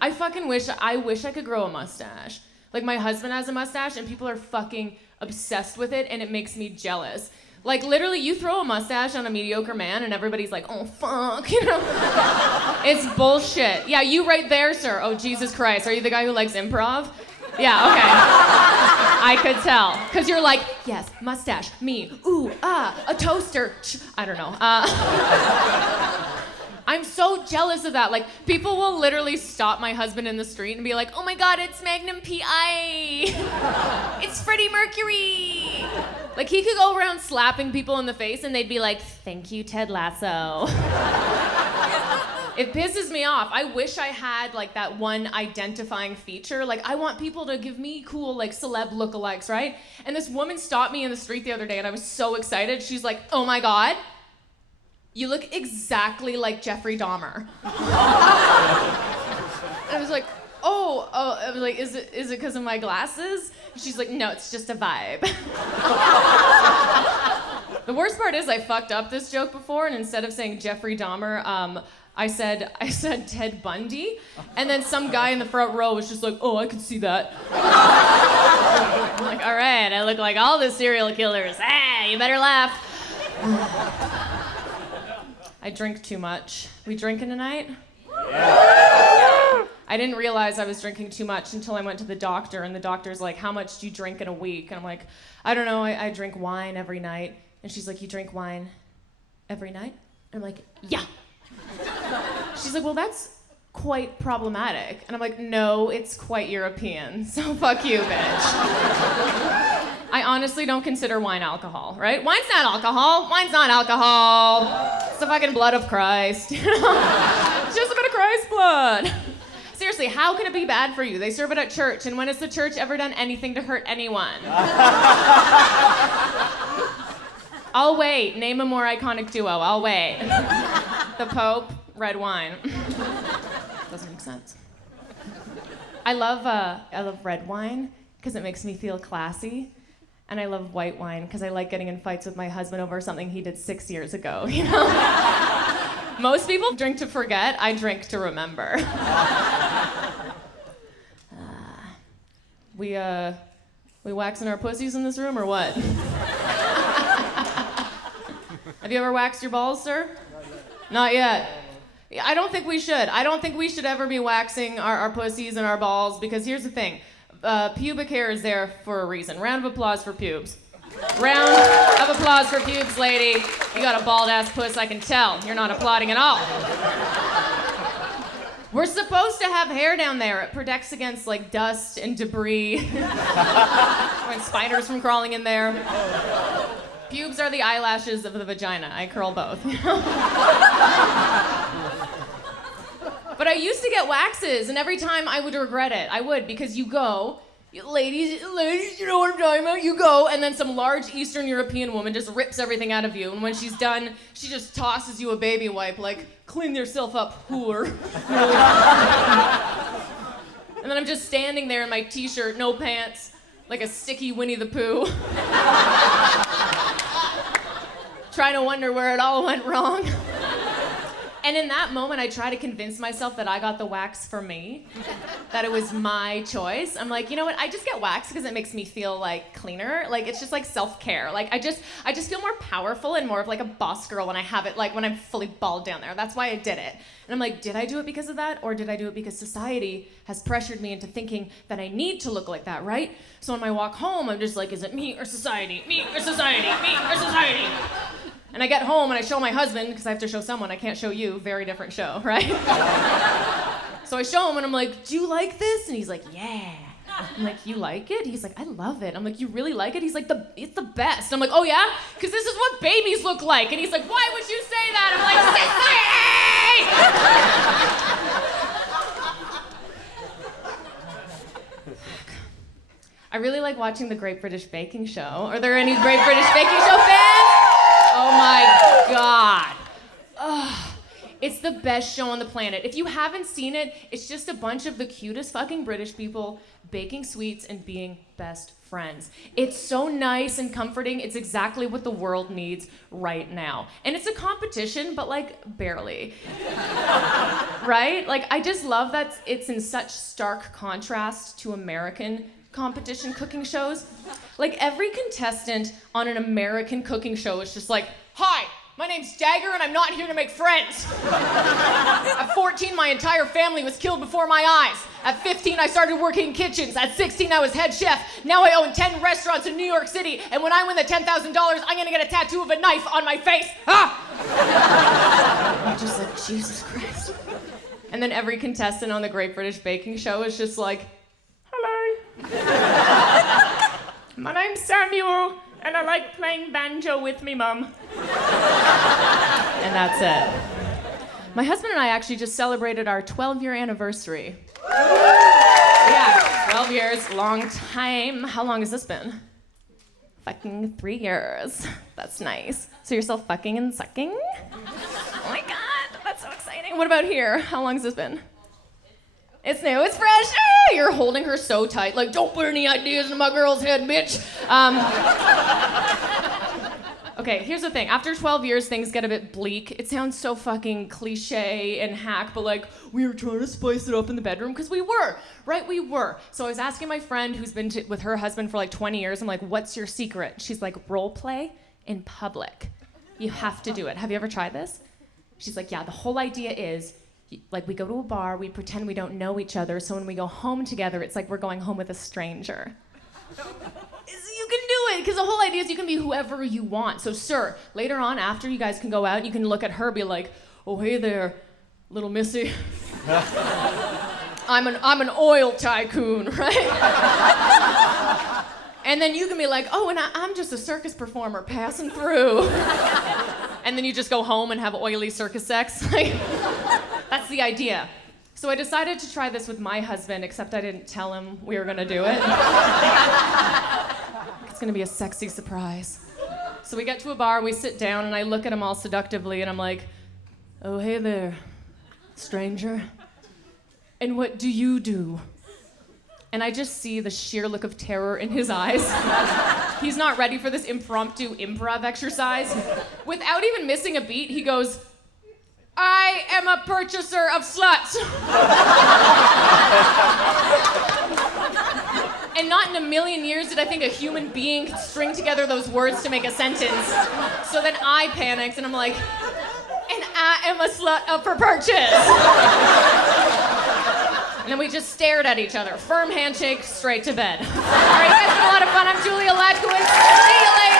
I wish I could grow a mustache. Like, my husband has a mustache, and people are fucking obsessed with it, and it makes me jealous. Like, literally, you throw a mustache on a mediocre man, and everybody's like, oh, fuck, you know? It's bullshit. Yeah, you right there, sir. Oh, Jesus Christ. Are you the guy who likes improv? Yeah, okay. I could tell. Because you're like, yes, mustache, me, ooh, a toaster. I don't know. I'm so jealous of that. Like, people will literally stop my husband in the street and be like, oh my God, it's Magnum P.I. It's Freddie Mercury. Like, he could go around slapping people in the face and they'd be like, thank you, Ted Lasso. It pisses me off. I wish I had, like, that one identifying feature. Like, I want people to give me cool, like, celeb lookalikes, right? And this woman stopped me in the street the other day, and I was so excited. She's like, oh, my God, you look exactly like Jeffrey Dahmer. And I was like, oh, I was like, is it because of my glasses? And she's like, no, it's just a vibe. The worst part is I fucked up this joke before, and instead of saying Jeffrey Dahmer, I said Ted Bundy, and then some guy in the front row was just like, oh, I can see that. I'm like, all right, I look like all the serial killers. Hey, you better laugh. I drink too much. We drinking tonight? Yeah. I didn't realize I was drinking too much until I went to the doctor, and the doctor's like, how much do you drink in a week? And I'm like, I don't know, I drink wine every night. And she's like, you drink wine every night? And I'm like, yeah. She's like, well, that's quite problematic. And I'm like, no, it's quite European, so fuck you, bitch. I honestly don't consider wine alcohol, right? Wine's not alcohol. Wine's not alcohol. It's the fucking blood of Christ. You know? It's just a bit of Christ's blood. Seriously, how can it be bad for you? They serve it at church, and when has the church ever done anything to hurt anyone? I'll wait. Name a more iconic duo. I'll wait. The Pope, red wine. Doesn't make sense. I love red wine because it makes me feel classy, and I love white wine because I like getting in fights with my husband over something he did 6 years ago. You know. Most people drink to forget. I drink to remember. We waxing our pussies in this room or what? Have you ever waxed your balls, sir? Not yet. I don't think we should. I don't think we should ever be waxing our pussies and our balls, because here's the thing. Pubic hair is there for a reason. Round of applause for pubes. Round of applause for pubes, lady. You got a bald-ass puss, I can tell. You're not applauding at all. We're supposed to have hair down there. It protects against, like, dust and debris. When spiders from crawling in there. Pubes are the eyelashes of the vagina. I curl both. But I used to get waxes, and every time I would regret it. I would, because you go, ladies, you know what I'm talking about? You go, and then some large Eastern European woman just rips everything out of you, and when she's done, she just tosses you a baby wipe, like, clean yourself up, whore. And then I'm just standing there in my t-shirt, no pants, like a sticky Winnie the Pooh. Trying to wonder where it all went wrong. And in that moment, I try to convince myself that I got the wax for me, that it was my choice. I'm like, you know what? I just get waxed because it makes me feel like cleaner. Like, it's just like self-care. Like, I just feel more powerful and more of like a boss girl when I have it, like when I'm fully balled down there. That's why I did it. And I'm like, did I do it because of that? Or did I do it because society has pressured me into thinking that I need to look like that, right? So on my walk home, I'm just like, is it me or society? Me or society? Me or society? And I get home and I show my husband, because I have to show someone, I can't show you, very different show, right? So I show him and I'm like, do you like this? And he's like, yeah. I'm like, you like it? He's like, I love it. I'm like, you really like it? He's like, it's the best. I'm like, oh yeah? Because this is what babies look like. And he's like, why would you say that? I'm like, society! I really like watching the Great British Baking Show. Are there any Great British Baking Show fans? Oh my God. Ugh. It's the best show on the planet. If you haven't seen it, it's just a bunch of the cutest fucking British people baking sweets and being best friends. It's so nice and comforting. It's exactly what the world needs right now. And it's a competition, but like barely. Right? Like I just love that it's in such stark contrast to American competition cooking shows. Like every contestant on an American cooking show is just like, "Hi, my name's Dagger and I'm not here to make friends. At 14, my entire family was killed before my eyes. At 15, I started working in kitchens. At 16, I was head chef. Now I own 10 restaurants in New York City. And when I win the $10,000, I'm gonna get a tattoo of a knife on my face. Ah!" I'm just like, Jesus Christ. And then every contestant on the Great British Baking Show is just like, "Hello. My name's Samuel. And I like playing banjo with me mum." And that's it. My husband and I actually just celebrated our 12-year anniversary. Yeah, 12 years, long time. How long has this been? Fucking 3 years. That's nice. So you're still fucking and sucking? Oh my God, that's so exciting. What about here? How long has this been? It's new, it's fresh. Oh, you're holding her so tight. Like, don't put any ideas in my girl's head, bitch. Okay, here's the thing. After 12 years, things get a bit bleak. It sounds so fucking cliche and hack, but like, we were trying to spice it up in the bedroom, because we were, right? We were. So I was asking my friend who's been with her husband for like 20 years, I'm like, "What's your secret?" She's like, "Role play in public. You have to do it. Have you ever tried this?" She's like, "Yeah, the whole idea is, like, we go to a bar, we pretend we don't know each other, so when we go home together, it's like we're going home with a stranger." You can do it, because the whole idea is you can be whoever you want. So, sir, later on, after you guys can go out, you can look at her, be like, "Oh, hey there, little missy. I'm an oil tycoon," right? And then you can be like, "Oh, and I'm just a circus performer passing through." And then you just go home and have oily circus sex. Like, that's the idea. So I decided to try this with my husband, except I didn't tell him we were gonna do it. It's gonna be a sexy surprise. So we get to a bar, we sit down, and I look at him all seductively, and I'm like, "Oh, hey there, stranger. And what do you do?" And I just see the sheer look of terror in his eyes. He's not ready for this impromptu improv exercise. Without even missing a beat, he goes, "I am a purchaser of sluts." And not in a million years did I think a human being could string together those words to make a sentence. So then I panicked and I'm like, "And I am a slut up for purchase." And then we just stared at each other. Firm handshake, straight to bed. All right, guys, it's been a lot of fun. I'm Julia Hladkowicz. See you later.